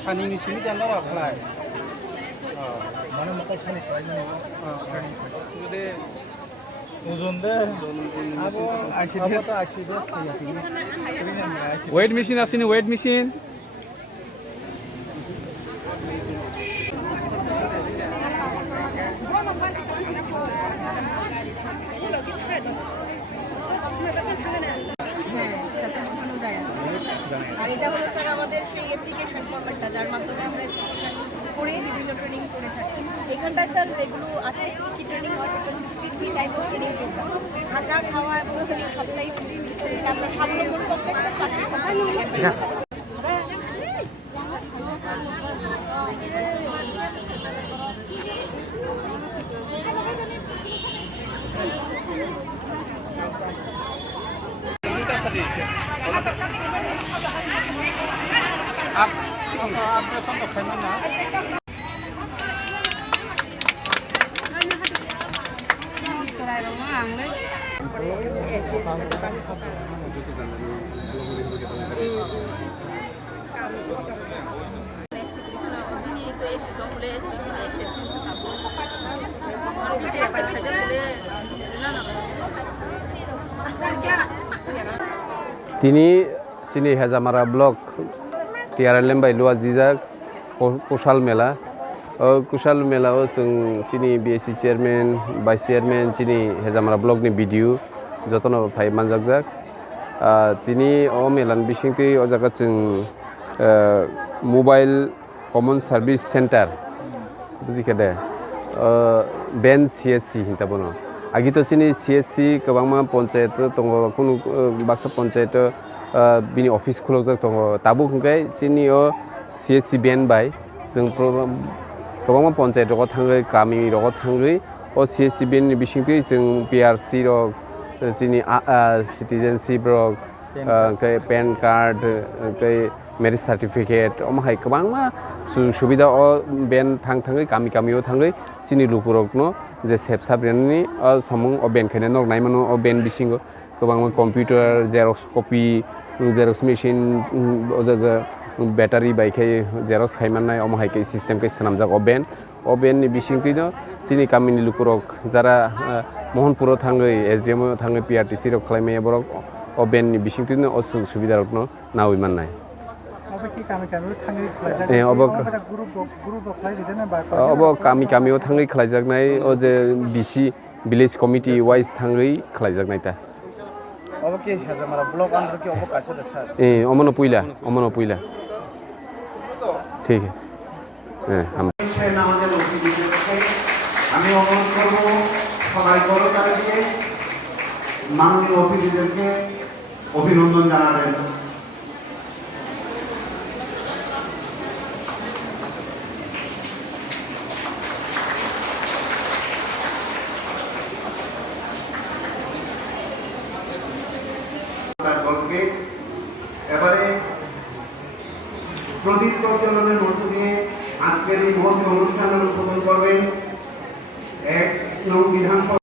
Chani sini jangan apa lah. Mana makan chani kelajuan itu. Uzun deh. Aku asyik. Weight machine asini weight machine. আর এটা হলো sir আমাদের সেই application ফরম্যাটটা যার মাধ্যমে আমরা অ্যাপ্লিকেশন করে বিভিন্ন ট্রেনিং করে থাকি। এখানটায় স্যার এগুলো আছে কি ট্রেনিং হয়, total 63 type of training program. থাকা খাওয়া এবং ট্রেনিং সবটাই আমরা 7 নম্বর কমপ্লেক্সের পাশে Tini Hezamara blog TRLM by Lua Zizak Koushal Mela Koushal Mela Mwsungwi Chini BSC chairman vice chairman Tini Hezamara blog ni video jotono phai manjakjak tini o melan bisingti o jaga chung mobile common service center bujikade ben CSC hintabono agito chini CSC kabangma panchayat tongo kunu baksa panchayat bini office khulojak tongo tabu hingkai chini o CSC ben bai jeng kabangma panchayat rok thangai kami rok thangai o CSC ben ni bisingti jeng PRC rok chini citizenship rok kai PAN card kai marriage certificate omhai kabangma sujog subida o ben thangai kami o thangai chini lukurokno je sep sabrani samung o ben khane nok naimano o ben bisingo kabangma computer xerox copy xerox machine o jaga battery bai khai xerox khaimanai omhai kai system kai sanamjak o ben ni bisingti no chini kamini lukurok jara mohanpuro thangai SDM thangai PRTC rok khlaimai borok o ben ni bisingti no o subida rok no nawi mannai obo kami o thangai khlaijaknai o je BC village committee wise thangai khlaijaknai ta obo ki Hezamara blog andro ki obo kaise da sir omono Puila ঠিক আমি অনুরোধ করব সবাই করতালি দিয়ে মাননীয় অতিথিদেরকে অভিনন্দন জানাবেন। এবারে প্রদীপ প্রজ্বলনের মধ্য দিয়ে আজকের এই মহৎ অনুষ্ঠানের উদ্বোধন করবেন এক নং বিধানসভা।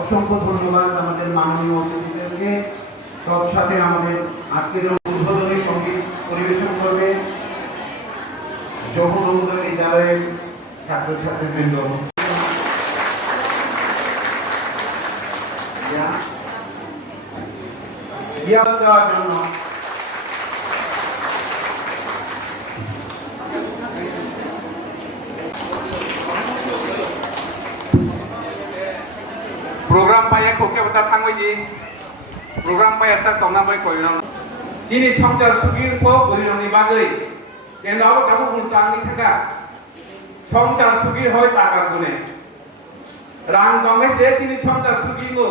অসংখ্য ধন্যবাদ আমাদের মাননীয় অতিথিদেরকে। তৎসাথে আমাদের আজকের উদ্বোধনী সঙ্গীত পরিবেশন করবে জগন্নাথ বিদ্যালয়ের ছাত্রছাত্রীবৃন্দ। দেওয়ার জন্য program paya ko ke bata thangoi ji program paya sa tongna bai koina chini samsar sugir po borironi bagai kenda abo kabu bultangni thaka samsar sugir hoy takar gune rang dongai se chini samsar sugir go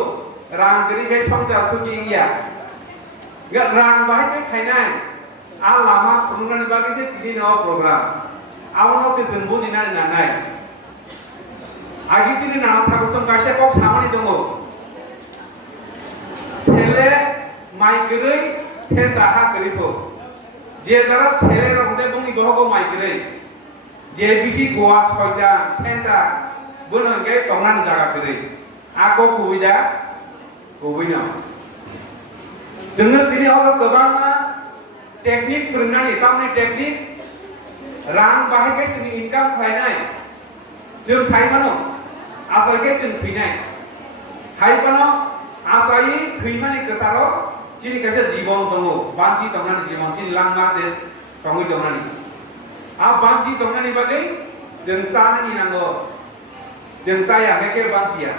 rang gri gai samsar sugir ya ga rang bai ke khainai a lama punungani bagai se tini no program awono se sembu dinai nanai আগে চিনি নাম থাকছন কাছে cock সামনে দङ ছেলে মাইগ্रै ফেন দাহা করিব যে যারা ছেলে রংদে বংনি গহগ মাইগ্रै je bisi goa soida tenta bono ke tongan jaga kiri ako kuida kuina जोंनो दिनै हर गोबां टेकनिक फोरोंनानै गावनि टेकनिक रां बाहायके जों इनकाम खालामनाय जों साइमानो आसायके जों फैनाय हाइबानो आसायि फैमानि गोसारो दिनै खायसे जीवन दङ बान्थि दंनानै जीवन दिनै लांमा जे दङै दंनानै आ बान्थि दंनानै बागै जों जानानै नांगौ जों जाया बेके बान्थिया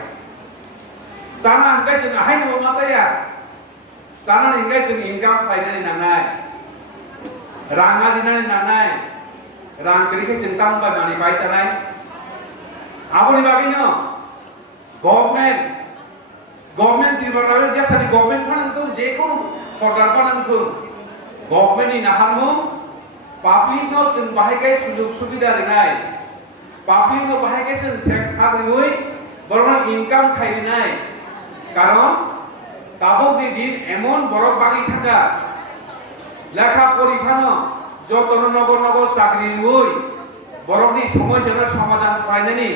जाना हाय जों हायनो मा जाया जाना हिंगाय जों इनकाम खालामनानै नांनाय रां आरजिनानै नांनाय रां करिके जों दाम बायनानै बायजानाय आबोनि बागैनो गभर्नमेन्ट दिबाराबो जेसानि गभर्नमेन्ट फानांथो जेखौ सरकार फानांथो गभर्नमेन्टनि नाहारमु पाब्लिकनो जों बाहायके सुजुग सुबिदा होनाय पाब्लिकनो बाहायके जों सेक्टरयै बरनो इनकाम खालामनाय कारण ताबोकनि दिन एमन बरफ बागै थाखा लेखा परीक्षानो जतन नगर नगर चाकरी लुई बरफनि समस्यानो समाधान खालामनानै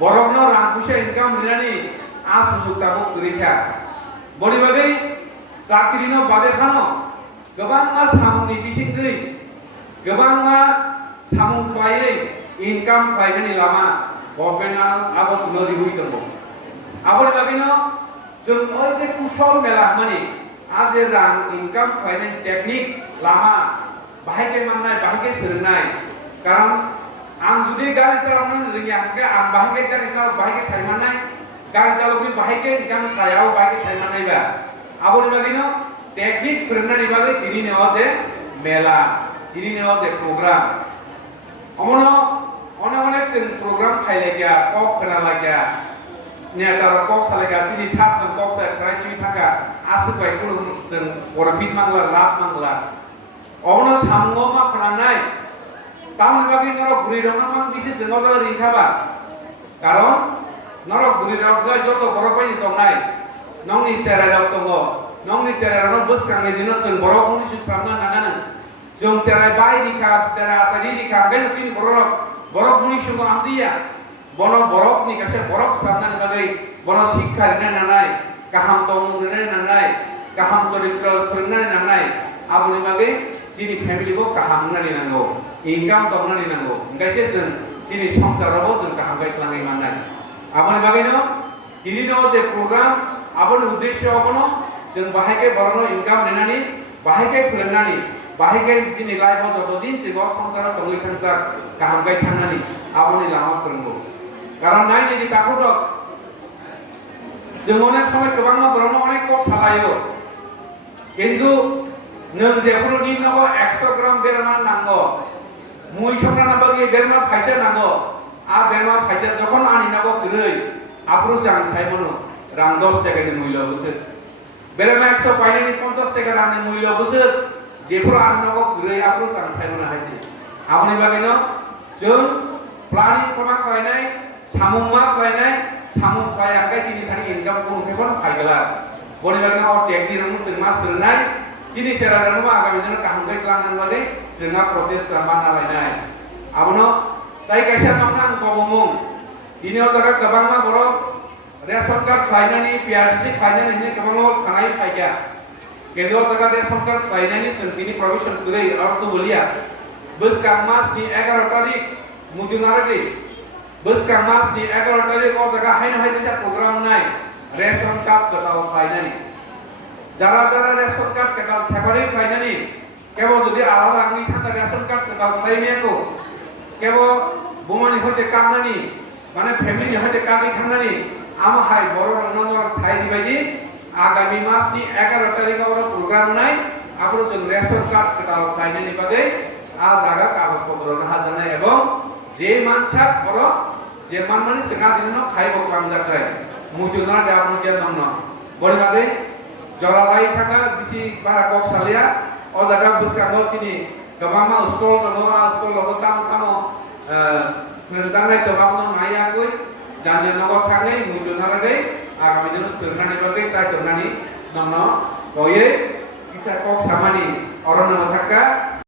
बरफनो रां फैसा इनकाम होनानै आ सुजुग ताबोक रैखा बनि बागै चाकरिनो बादे थानो गोबां मा सामुनि बिसिंदै गोबां मा सामुं खालायै इनकाम खालामनानै लामा गभर्नमेन्टआ आबो सुनो रिहुइ दङ आबोनि बागैनो जों ओइ कुशल मेला माने आज रां इनकाम खालामनाय टेकनिक लामा बाहायके माननाय बाहायके सोलोंनाय कारण आं जुदि गारि सालायनो रोङाखै आं बाहायके गारि सालाय बाहायके सायमानाय गारि सालायनि बाहायके इनकाम खायाव बाहायके सायमानायबा आबोनि बागैनो टेकनिक फोरोंनायनि बागै दिनै जे मेला दिनै जे प्रग्राम अमनो अनेक जों प्रग्राम खायलायगा कक खोनालायगा नेतारा कक सालायगा दिनै साबजों कक सालायगासिनो थाखा आसुबायखौ जों अरबिद मांला लाब मांला अमनो सामो मा फोनांनाय तामनि बागै नरक बुरि रंना मा बिसि जोंनाव जाना रिंखाबा कारण नरक बुरि रंगा जतो बरफायनि दंनाय नंनि सेरायाव दङ नंनि सेरायावनो बोस्रांनाय दिनो जों बरफनि सिस्टामना नागानो जों सेराय बाय रिखा सेरा आसारि रिखा गायनो चिन बरफनि सुबुं आंदिया बनो बरफनि गासे बरफ सामनानि बागै बनो शिक्षा होनाय नानाय गाहाम दं होनाय नानाय गाहाम चरित्र फोरोंनाय नानाय आबुनि बागै दिनै फेमिलिखौ गाहाम होनानै नांगौ इनकाम दं होनानै नांगौ ओंखायसो जों दिनै संसाराव जों गाहाम गायख्लाङै माननाय आबुनि बागैनो दिनैनो जे प्रग्राम आबुनि उद्देश्यआवनो जों बाहायके बरनो इनकाम होनानै बाहायके फोरोंनानै बाहायके दिनै लाइफआव जतदिन जों संसाराव दङै खानसा गाहाम गायखांनानै आबुनि लामा फोरोंगौ कारण नायनि ताखौ दं जों अनेक समय गोबां बरनो अनेक कक सालायो किन्तु नों जेखुनु निनाव 100 ग्राम बेरमा नांगौ मुइ संना बागै बेरमा फैसा नांगौ आ बेरमा फैसा जखन आनि नांगौ गरै आप्रो जां साइमनो रां 10 टाकानि मूल्य बोसोर बेरमा 100 पाइनानि 50 टाका रांनि मूल्य बोसोर जेफोर आनि नांगौ गरै आप्रो जां साइमनो हायसि आबनि बागैनो जों प्लानिं खालामनाय सामुं मा खालामनाय सामुं खालामगासिनो थानि इनकामखौ होफेबन फायगला बनि बागैनो टेकनिक रंग जों मा सोलोंनाय दिनै सेरानो मा आगामि दिनाव गाहाम गायख्लांनानै बादि जोंहा प्रसेस खालामना लायनाय आबनो जाय गायसा नंना आं गबमुं दिनैयाव जागा गोबां मा बर' रेशन कार्ड खालामनानै पिआरसी खालामनानै गोबां खानाय फायगा केन्द्र जागा रेशन कार्ड खालामनानै जों दिनै प्रभिजन गरै अर्थ बोलिया बोसका मासनि 11 तारिख मुजुनारदि बोसका मासनि 11 तारिख अ जागा हायनो हायदेसा प्रग्राम नाय रेशन कार्ड गताव खालामनानै যারা যারা রেশন কার্ড কেটাল সেপারেট খাইনানি কেবল যদি আলাদা আংনি থাকা রেশন কার্ড কেটাল খাইনিয়াকো কেবল বোমানি হইতে কামনানি মানে ফ্যামিলি হইতে কাগি থানানি আমা হাই বড় রংনর সাইদি বাইদি আগামী মাসনি 11 তারিখ ওর প্রোগ্রাম নাই আপনি जों রেশন কার্ড কেটাল খাইনানি বাদে আ জায়গা কাগজপত্র না জানাই এবং যে মানসা বড় যে মানমানি সেকা দিননো খাইবো কাম যাত্রায় মুজুনা দে আপনি কে নন বড় বাদে जलालाय थाखा बिसि बारा कक सालिया अ जागा बुसकानो चिनि गोबां स्कुल दङ स्कुल लो ताम तामो नोंदांनाय गोबां मायागै जानि नगर थाङै मुजुनागै आगामि दिन सोरनानै बागै जाय दनानि नन गयै किसा कक सामानि अरन थाखा